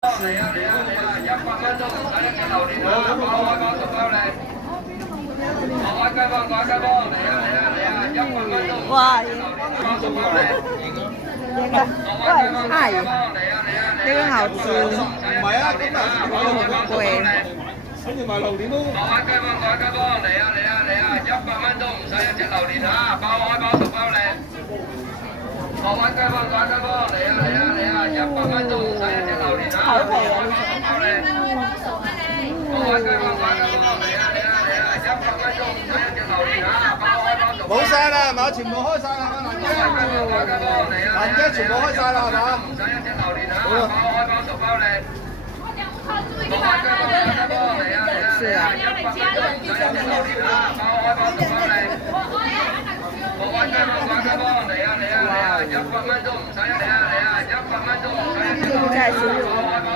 哇！这个哎，这个好吃，唔係啊，咁啊，不貴。跟住賣榴蓮咯。各位街坊嚟啊！100蚊都唔使一隻榴蓮啊，包開包熟包靚。各位街坊嚟啊！100蚊都唔使一隻榴蓮啊，包開包熟包靚。各位街坊嚟啊！100蚊都唔使一隻榴蓮啊，包開包熟。冇晒啦，係嘛？全部開晒啦，蘭姐。蘭姐全部開晒啦，係嘛？唔使一隻榴蓮啊，包開包熟包靚。是啊。哇！